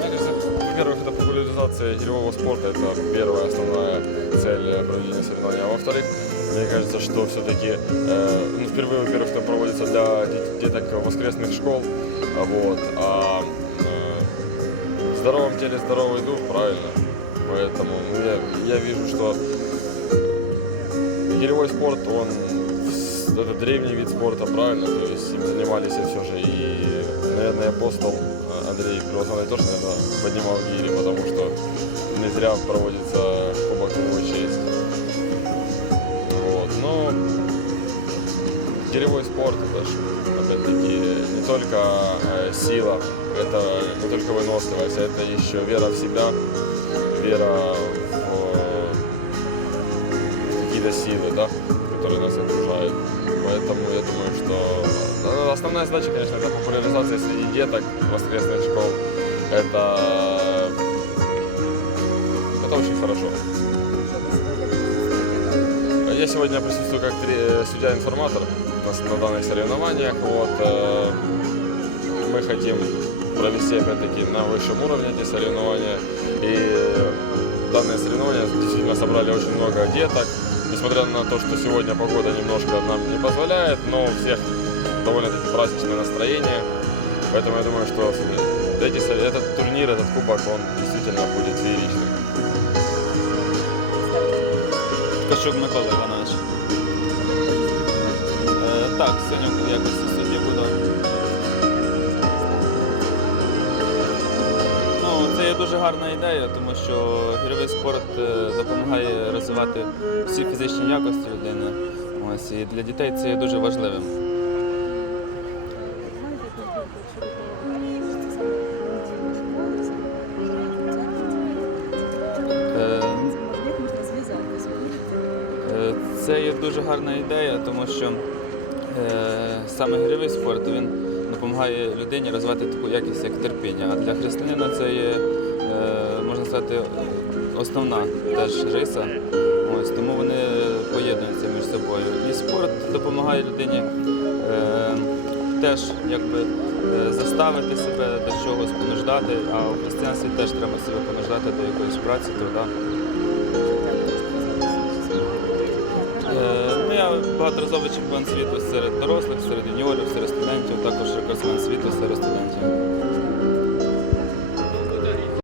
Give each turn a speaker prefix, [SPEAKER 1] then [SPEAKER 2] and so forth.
[SPEAKER 1] Кажется, во-первых, это популяризация гиревого спорта, это первая основная цель проведения соревнований. А во-вторых, мне кажется, что все-таки, э, ну, впервые, во-первых, это проводится для дет- деток воскресных школ, вот, а э, в здоровом теле здоровый дух, правильно. Поэтому ну, я, я вижу, что гиревой спорт, он это древний вид спорта, правильно, то есть им занимались все же и, наверное, апостол э, Андрей Круазан тоже, наверное, поднимал гири, потому что не зря проводится Кубок в честь. Вот, но гиревой спорт, это ж, опять-таки, не только э, сила, это не только выносливость, это еще вера в себя, вера в какие-то силы, да, которые нас окружают. Поэтому я думаю, что э, основная задача, конечно, это популяризация среди деток воскресных школ. Это, это очень хорошо. Я сегодня присутствую как тре- судья-информатор на, данных соревнованиях. Вот, э, мы хотим провести опять-таки на высшем уровне эти соревнования. И э, данные соревнования действительно собрали очень много деток. Несмотря на то, что сегодня погода немножко нам не позволяет, но у всех довольно-таки праздничное настроение. Поэтому я думаю, что эти, со- этот турнир, этот кубок, он действительно будет фееричным.
[SPEAKER 2] Ткачук Микола Іванович. Е, так, сьогодні в якості є дуже гарна ідея, тому що гірьовий спорт е, допомагає розвивати всі фізичні якості людини. Ось, і для дітей це є дуже важливим. Е? Е, Це є дуже гарна ідея, тому що е, саме гірьовий спорт він допомагає людині розвивати таку якість, як терпіння. А для християнина це є, можна сказати, основна теж риса. Ось, тому вони поєднуються між собою. І спорт допомагає людині е, теж якби, е, заставити себе до чогось понуждати, а у християнстві теж треба себе понуждати до якоїсь праці, труда. Е, Ну, я багаторазовий чемпіон світу серед дорослих, серед юніорів, серед студентів.